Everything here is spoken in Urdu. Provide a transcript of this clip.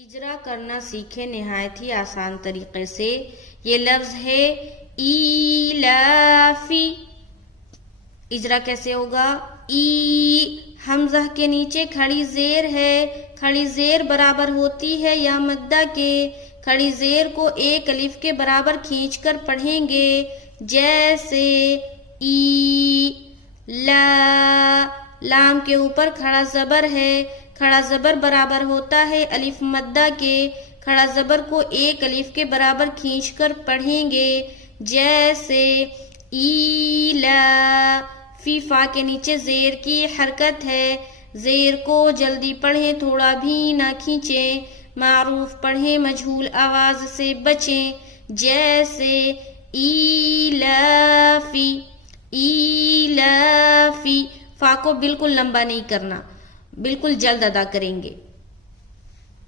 اجرا کرنا سیکھیں نہایت ہی آسان طریقے سے۔ یہ لفظ ہے ایلافی۔ اجرا کیسے ہوگا؟ ای حمزہ کے نیچے کھڑی زیر ہے، کھڑی زیر برابر ہوتی ہے یا مدہ کے، کھڑی زیر کو ایک الف کے برابر کھینچ کر پڑھیں گے، جیسے ای لا۔ لام کے اوپر کھڑا زبر ہے، کھڑا زبر برابر ہوتا ہے الف مدہ کے، کھڑا زبر کو ایک الف کے برابر کھینچ کر پڑھیں گے، جیسے ایلا۔ فی فا کے نیچے زیر کی حرکت ہے، زیر کو جلدی پڑھیں، تھوڑا بھی نہ کھینچیں، معروف پڑھیں، مجہول آواز سے بچیں، جیسے ایلافی ایلافی۔ فا کو بالکل لمبا نہیں کرنا، بالکل جلد ادا کریں گے۔